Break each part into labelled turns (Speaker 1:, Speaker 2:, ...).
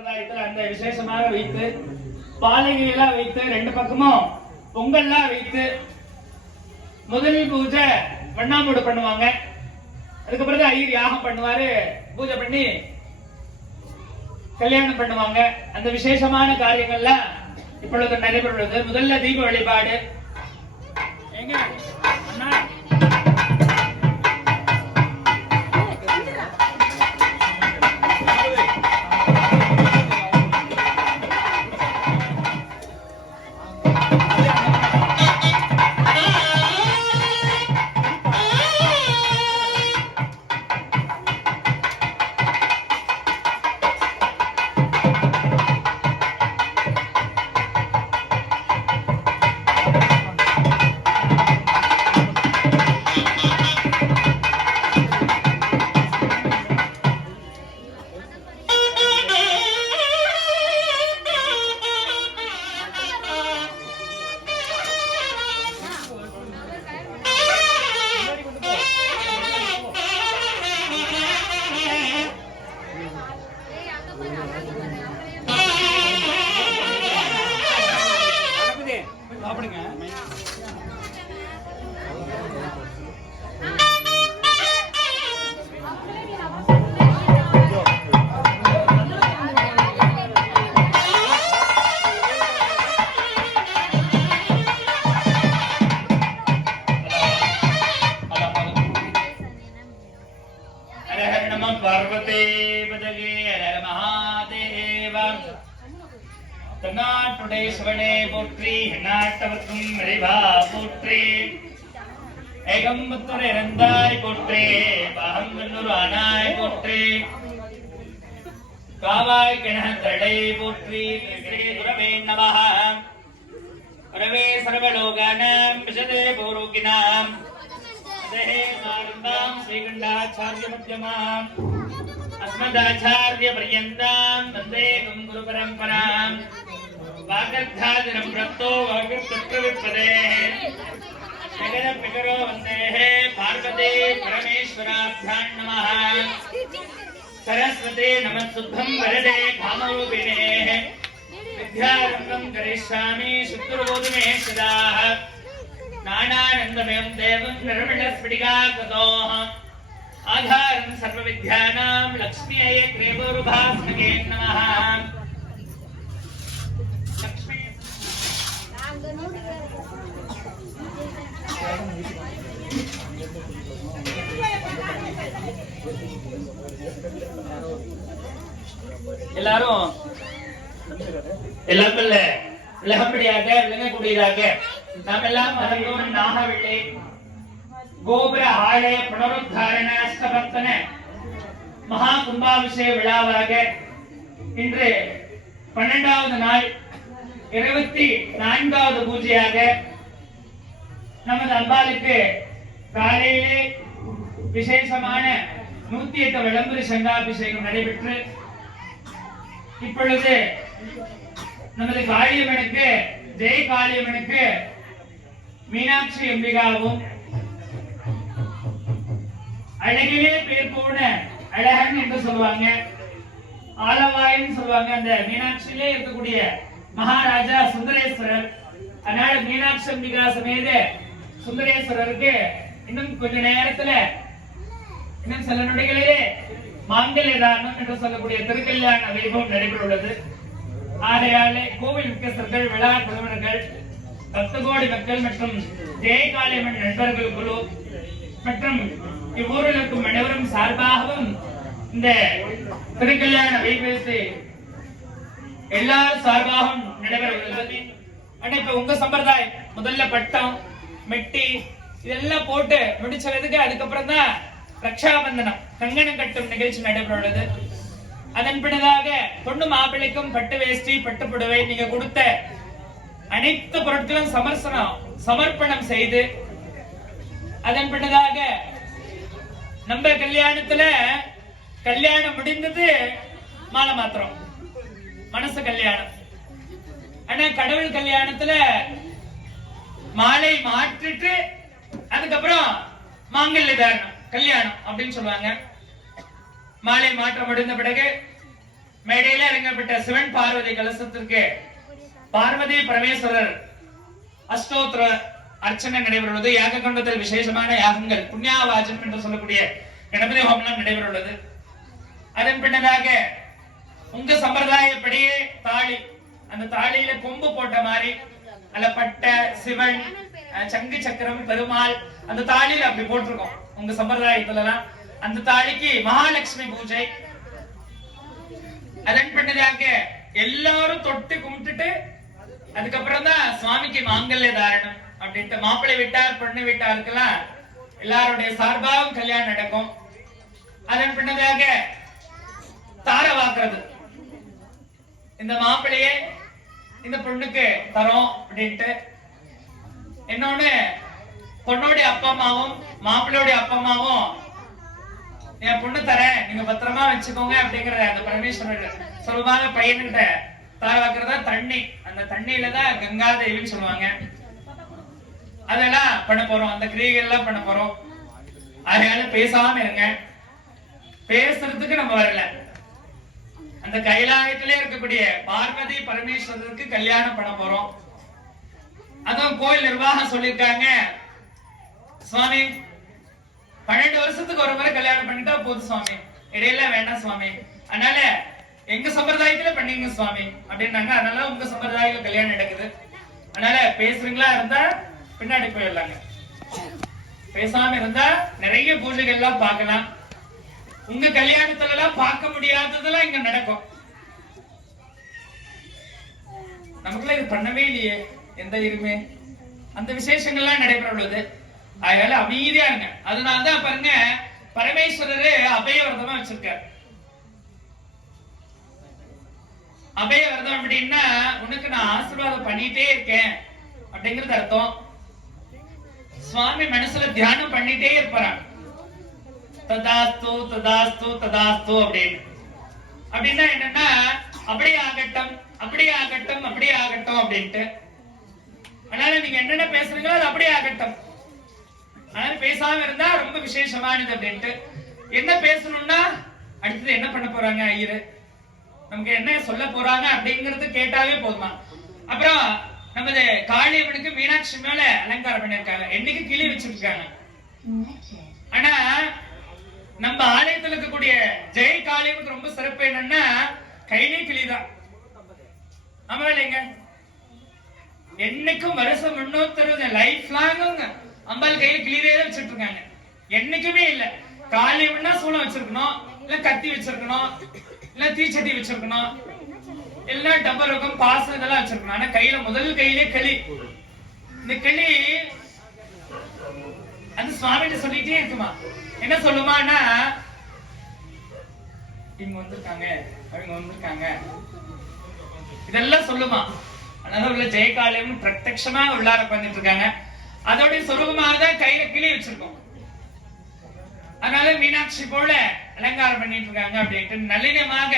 Speaker 1: சம்பிரதாயத்துல அந்த விசேஷமாக வைத்து பாலகையெல்லாம் வைத்து ரெண்டு பக்கமும் பொங்கல்லாம் வைத்து முதல் பூஜை வண்ணாமூடு பண்ணுவாங்க. அதுக்கப்புறம் தான் ஐயர் யாகம் பண்ணுவாரு பூஜை பண்ணி கல்யாணம் பண்ணுவாங்க. அந்த விசேஷமான காரியங்கள்லாம் இப்பொழுது நடைபெறுவது முதல்ல தீப வழிபாடு. எங்க? நம பார்வதே பதகே ஹர ஹர மகாதேவ தென்னாட்டுடைய சிவனே போற்றி நாட்டவர்க்கும் விரைவா போற்றி ஏகம்பத்துறை இறந்தாய் போற்றி பாகங்கன்னூர் ஆனாய் போற்றி காவாய் கிணத்தடை போற்றி ஸ்ரீ குரவே நமः குரவே சர்வலோகானாம் விஷதே பூரோகினாம் देहे नारदां श्रीगण्डाचार्यमध्यमाम् अस्मदाचार्यपर्यन्तां वंदे गुरुपरम्पराम्। वागर्धादिनं प्रप्तो वागर्तप्रविपदेः जगदपितरो वन्देः पार्वते परमेश्वराभ्यां नमः। सरस्वते नमस्तुभ्यं वरदे कामरूपिणेः विद्यारम्भं करिष्यामि शुक्रबोधमे सदाः। नानानन्दमयं देवं निर्मलस्फटिकाकृतोः आधारं सर्वविद्यानां लक्ष्म्यै क्रेमोरुभास्मगे नमः लक्ष्मी எல்லாரும் எல்லாம் இல்ல விலகப்படியாக விளங்கக்கூடியதாக நாம் எல்லாம் மறந்தோம் நாகவில்லை கோபுர ஆலய புனருத்தாரண அஷ்டபத்தன மகா கும்பாபிஷேக விழாவாக இன்று பன்னெண்டாவது நாள் இருபத்தி நான்காவது பூஜையாக நமது அம்பாளுக்கு காலையிலே விசேஷமான நூத்தி எட்டு விளம்பர சங்காபிஷேகம் நடைபெற்று இப்பொழுது நமது காளியம்மனுக்கு ஜெய காளியம்மனுக்கு மீனாட்சி அம்பிகாவும் அழகிலே பேர் போன அழகன் என்று சொல்லுவாங்க. ஆலவாயின்னு சொல்லுவாங்க. அந்த மீனாட்சியிலே இருக்கக்கூடிய மகாராஜா சுந்தரேஸ்வரர். அதனால மீனாட்சி அம்பிகா சமேத சுந்தரேஸ்வரருக்கு இன்னும் கொஞ்ச நேரத்துல இன்னும் சில நொடிகளிலே மாங்கல்ய என்று சொல்லக்கூடிய திருக்கல்யாண வைபவம் நடைபெற உள்ளது ஆகையாலே கோவில் முக்கியஸ்தர்கள் விழா குழுவினர்கள் பத்து கோடி மக்கள் மற்றும் ஜெயகாளியம்மன் நண்பர்கள் குழு மற்றும் இவ்வூரலுக்கும் அனைவரும் சார்பாகவும் இந்த திருக்கல்யாண வைபவத்தை எல்லார் சார்பாகவும் நடைபெற உள்ளது. ஆனா இப்ப உங்க சம்பிரதாயம் முதல்ல பட்டம் மெட்டி இதெல்லாம் போட்டு முடிச்சதுக்கு அதுக்கப்புறம் தான் ரக்ஷாபந்தனம் கங்கணம் கட்டும் நிகழ்ச்சி நடைபெற உள்ளது. அதன் பின்னதாக பொண்ணு மாப்பிள்ளைக்கும் பட்டு வேஷ்டி பட்டு புடவை நீங்க கொடுத்த அனைத்து பொருட்களும் சமர்சனம் சமர்ப்பணம் செய்து அதன் பின்னதாக நம்ம கல்யாணத்துல கல்யாணம் முடிந்தது மாலை மாத்திரம். மனசு கல்யாணம். ஆனா கடவுள் கல்யாணத்துல மாலை மாற்றிட்டு அதுக்கப்புறம் மாங்கல்ய தாரணம் கல்யாணம் அப்படின்னு சொல்லுவாங்க. மாலை மாற்றம் முடிந்த பிறகு மேடையில இறங்கப்பட்ட சிவன் பார்வதி கலசத்திற்கு பார்வதி பரமேஸ்வரர் அஷ்டோத்திர அர்ச்சனை நடைபெறுவது யாக குண்டத்தில் விசேஷமான யாகங்கள் புண்ணியாவாஜனம் என்று சொல்லக்கூடிய கணபதி ஹோமம் நடைபெறுள்ளது அதன் பின்னதாக உங்க சம்பிரதாயப்படியே தாலி அந்த தாலியில கொம்பு போட்ட மாதிரி அல்ல பட்டை சிவன் சங்கு சக்கரம் பெருமாள் அந்த தாலியில அப்படி போட்டிருக்கோம். உங்க சம்பிரதாயத்துல எல்லாம் அந்த தாலிக்கு மகாலட்சுமி பூஜை. அதன் பின்னதாக எல்லாரும் தொட்டு கும்பிட்டுட்டு அதுக்கப்புறம் தான் சுவாமிக்கு மாங்கல்ய தாரணம். அப்படின்ட்டு மாப்பிள்ளை விட்டார் பொண்ணு விட்டாருக்கெல்லாம் எல்லாருடைய சார்பாகவும் கல்யாணம் நடக்கும். அதன் பின்னதாக தார வாக்குறது. இந்த மாப்பிள்ளையே இந்த பொண்ணுக்கு தரோம் அப்படின்ட்டு. இன்னொன்னு பொண்ணுடைய அப்பா அம்மாவும் மாப்பிள்ளையோட அப்பா அம்மாவும் என் பொண்ணு தரேன் நீங்க பத்திரமா வச்சுக்கோங்க அப்படிங்கிற அந்த பரமேஸ்வரர் சொல்லுவாங்க. பையன்கிட்ட தாரவாக்குறதா தண்ணி. அந்த தண்ணியில தான் கங்கா தேவின்னு சொல்லுவாங்க. அதெல்லாம் பண்ண போறோம். அந்த கிரியைகள்லாம் பண்ண போறோம். அதனால பேசாம இருங்க. பேசுறதுக்கு நம்ம வரல. அந்த கைலாயத்திலே இருக்கக்கூடிய பார்வதி பரமேஸ்வரருக்கு கல்யாணம் பண்ண போறோம். அதுவும் கோயில் நிர்வாகம் சொல்லியிருக்காங்க. சுவாமி பன்னெண்டு வருஷத்துக்கு ஒரு முறை கல்யாணம் பண்ணிட்டா போதும் சுவாமி. இடையில வேண்டாம் சுவாமி. அதனால எங்க சம்பிரதாயத்துல பண்ணீங்க சுவாமி. அப்படின்னாங்க. அதனால உங்க சம்பிரதாயத்துல கல்யாணம் நடக்குது. அதனால பேசுறீங்களா இருந்தா பின்னாடி போயிடலாங்க. பேசாம இருந்தா நிறைய பூஜைகள் எல்லாம் பார்க்கலாம். உங்க கல்யாணத்துல எல்லாம் பார்க்க முடியாததெல்லாம் இங்க நடக்கும். நமக்குள்ள இது பண்ணவே இல்லையே எந்த இருமே. அந்த விசேஷங்கள்லாம் நடைபெற உள்ளது. அதனால அமைதியா இருங்க. அதனாலதான் பாருங்க பரமேஸ்வரரு அபயவரதமா வச்சிருக்காரு. அபயவரதம் அப்படின்னா உனக்கு நான் ஆசீர்வாதம் பண்ணிட்டே இருக்கேன் அப்படிங்கிறது அர்த்தம். சுவாமி மனசுல தியானம் பண்ணிட்டே இருப்பாராம். ததாஸ்து ததாஸ்து ததாஸ்து அப்படின்னு. அப்படின்னா என்னன்னா அப்படியே ஆகட்டும் அப்படியே ஆகட்டும் அப்படியே ஆகட்டும் அப்படின்ட்டு. அதனால நீங்க என்னென்ன பேசுறீங்களோ அது அப்படியே ஆகட்டும். அதனால பேசாம இருந்தா ரொம்ப விசேஷமானது அப்படின்ட்டு. என்ன பேசணும்னா அடுத்தது என்ன பண்ண போறாங்க ஐயரு? நமக்கு என்ன சொல்ல போறாங்க அப்படிங்கறது கேட்டாவே போதுமா? அப்புறம் நமது காளியம்மனுக்கு மீனாட்சி மேல அலங்காரம் பண்ணிருக்காங்க என்னைக்கு கிளி வச்சிருக்காங்க? ஆனா நம்ம ஆலயத்துல இருக்கக்கூடிய ஜெய காளியம்மனுக்கு ரொம்ப சிறப்பு என்னன்னா கையிலே கிளிதான். ஆமா இல்லைங்க? என்னைக்கும் வருஷம் முன்னூத்தி அறுபது லைஃப் லாங்குங்க அம்பாள் கையில கிளியே தான் வச்சிட்டு இருக்காங்க என்னைக்குமே இல்ல. காளியம்னா சூளம் வச்சிருக்கணும் இல்ல கத்தி வச்சிருக்கணும் இல்ல தீச்சட்டி வச்சிருக்கணும். எல்லா டபரகம் பாசம் இதெல்லாம் வச்சிருக்கணும். ஆனா கையில முதல் கையிலே களி. இந்த களி அந்த சுவாமிகிட்ட சொல்லிட்டே இருக்குமா? என்ன சொல்லுமான்னா இவங்க வந்திருக்காங்க அவங்க வந்திருக்காங்க. இதெல்லாம் சொல்லுமா? அதனால உள்ள ஜெயகாலியம் பிரத்யட்சமா உள்ளார பண்ணிட்டு இருக்காங்க அதோட சொருபமாக தான் கையில கிளி வச்சிருக்கோம். அதனால மீனாட்சி போல அலங்காரம் பண்ணிட்டு இருக்காங்க அப்படின்ட்டு நளினமாக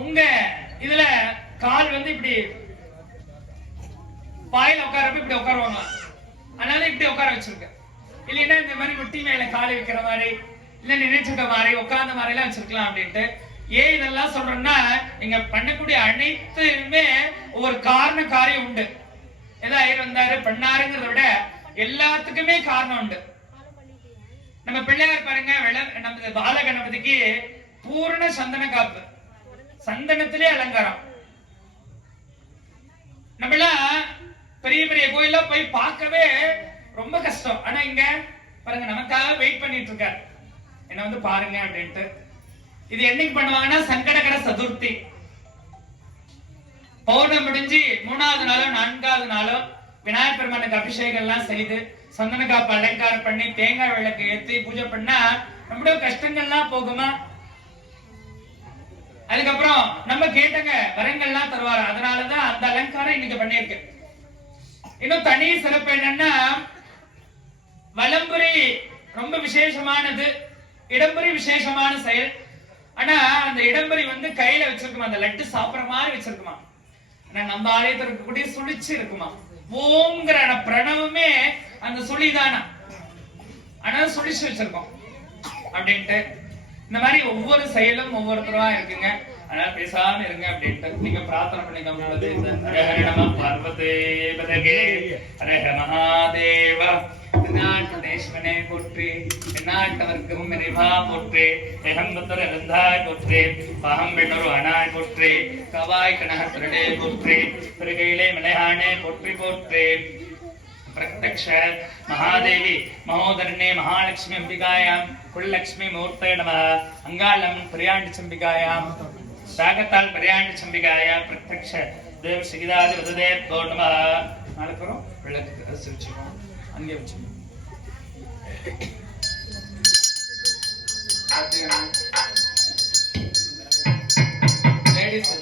Speaker 1: உங்க இதுல கால் வந்து இப்படி பாயில உட்காரப்ப இப்படி உட்காருவாங்க. அதனால இப்படி உட்கார வச்சிருக்க இல்லைன்னா இந்த மாதிரி முட்டி மேல காலை வைக்கிற மாதிரி இல்ல நினைச்சிருக்க மாதிரி உட்கார்ந்த மாதிரி எல்லாம் வச்சிருக்கலாம் அப்படின்ட்டு. ஏன் இதெல்லாம் சொல்றேன்னா நீங்க பண்ணக்கூடிய அனைத்துமே ஒரு காரண காரியம் உண்டு. ஏதோ ஐயர் வந்தாரு பண்ணாருங்கிறத விட எல்லாத்துக்குமே காரணம் உண்டு. நம்ம பிள்ளையார் பாருங்க நம்ம பாலகணபதிக்கு பூர்ண பூரண சந்தன காப்பு. சந்தனத்திலே அலங்காரம். நம்மளாம் பெரிய பெரிய கோயிலா போய் பார்க்கவே ரொம்ப கஷ்டம். ஆனா இங்க பாருங்க நமக்காக வெயிட் பண்ணிட்டு இருக்காரு. என்ன வந்து பாருங்க அப்படின்ட்டு. இது என்னைக்கு பண்ணுவாங்கன்னா சங்கடகர சதுர்த்தி. பௌர்ணம் முடிஞ்சு மூணாவது நாளும் நான்காவது நாளும் விநாயகர் பெருமானுக்கு அபிஷேகம் எல்லாம் செய்து சந்தனக்காப்பு அலங்காரம் பண்ணி தேங்காய் விளக்கு ஏத்தி பூஜை பண்ணா நம்முடைய கஷ்டங்கள்லாம் போகுமா? அதுக்கப்புறம் நம்ம கேட்டங்க வரங்கள்லாம் தருவாரு. அதனாலதான் அந்த அலங்காரம் இன்னைக்கு பண்ணிருக்கு இன்னும் தனி சிறப்பு என்னன்னா வலம்புரி ரொம்ப விசேஷமானது. இடம்புரி விசேஷமான செயல். ஆனா அந்த இடம்புரி வந்து கையில வச்சிருக்குமா? அந்த லட்டு சாப்பிடுற மாதிரி வச்சிருக்குமா? ஆனா நம்ம ஆலயத்துல இருக்கக்கூடிய சுழிச்சு இருக்குமா? ஓங்கிற பிரணவமே அந்த சுழிதானா? ஆனா சுழிச்சு வச்சிருக்கோம். அப்படின்ட்டு இந்த மாதிரி ஒவ்வொரு செயலும் ஒவ்வொருத்தரா இருக்குங்க. அதனால பேசாம இருங்க அப்படின்ட்டு. நீங்க பிரார்த்தனை பண்ணிக்கோங்க ஹரஹர நம பார்வதே பதகே. ஹரஹர மகாதேவா திருநாட்டுடேஸ்வனே போற்றி. திருநாட்டவர்க்கும் நிறைவா போற்றி. எகம்பத்தர் இருந்தாய் போற்றி. பாகம் பெண்ணொரு அனாய் போற்றி. கவாய் கனகத்திரடே போற்றி. திருகையிலே மலையானே போற்றி போற்றி. ప్రత్యక్ష మహాదేవి మహోదరిణే మహాలక్ష్మి అంబికాయాం కుళ్ళక్ష్మి మూర్తయ నమ అంగాళం పర్యాండి చంబికాయాం సాగతాల్ పర్యాండి చంబికాయ ప్రత్యక్ష దేవ సిగిదాది ఉదదే గౌడమ நாளைக்கு விளக்கு சிரிச்சுக்கோம் அங்கே வச்சுக்கோம் லேடிஸ்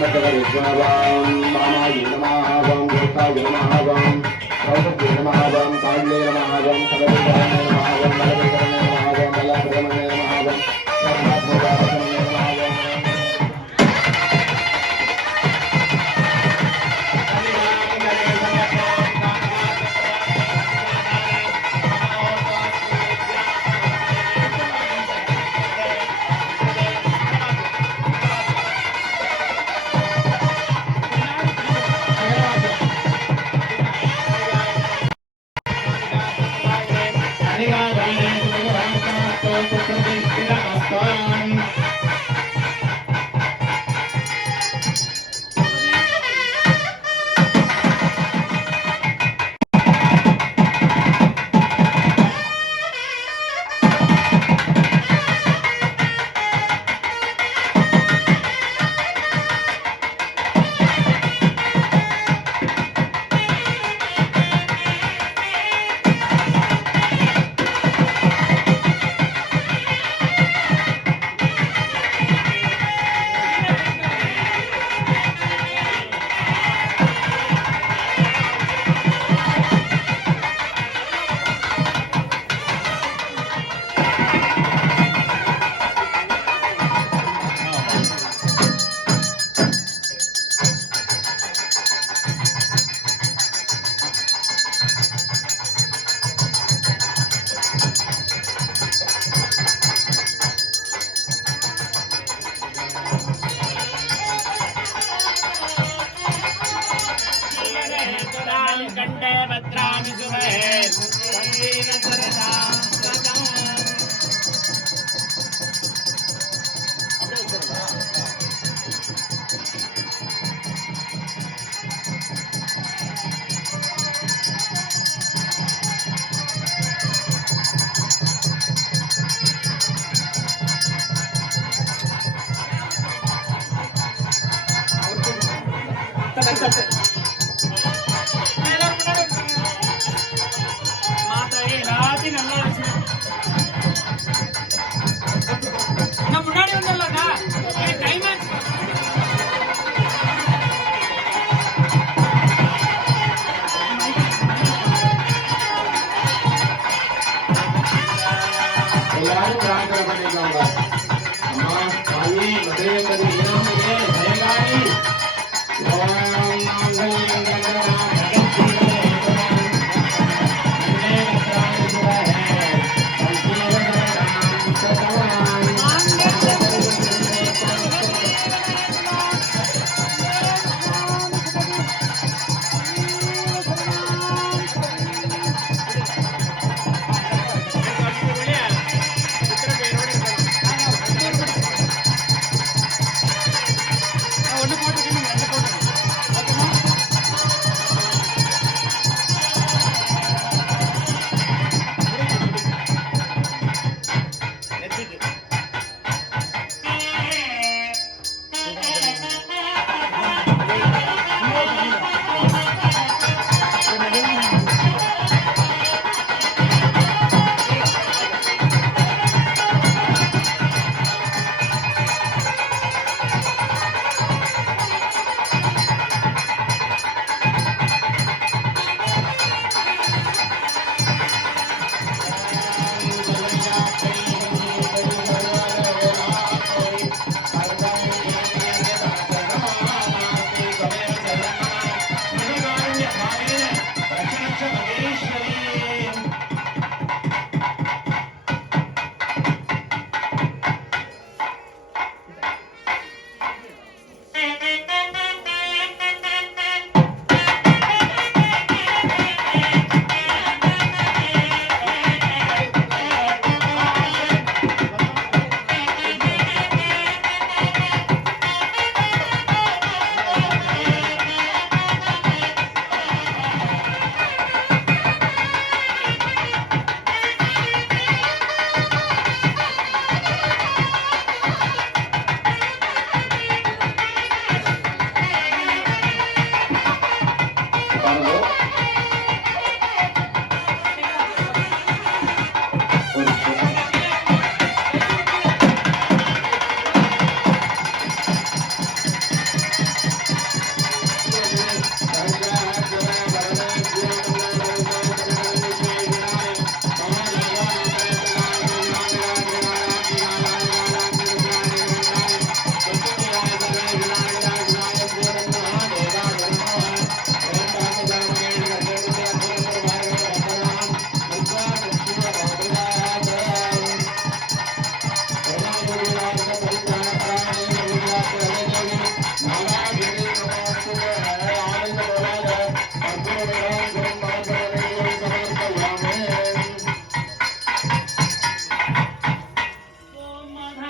Speaker 2: శ్రీమద్భగవాన్ రామాయ నమాభం గోపాయ నమాభం సౌభగ్య నమాభం పాండే నమాభం
Speaker 3: సర్వే నమాభం கட்டு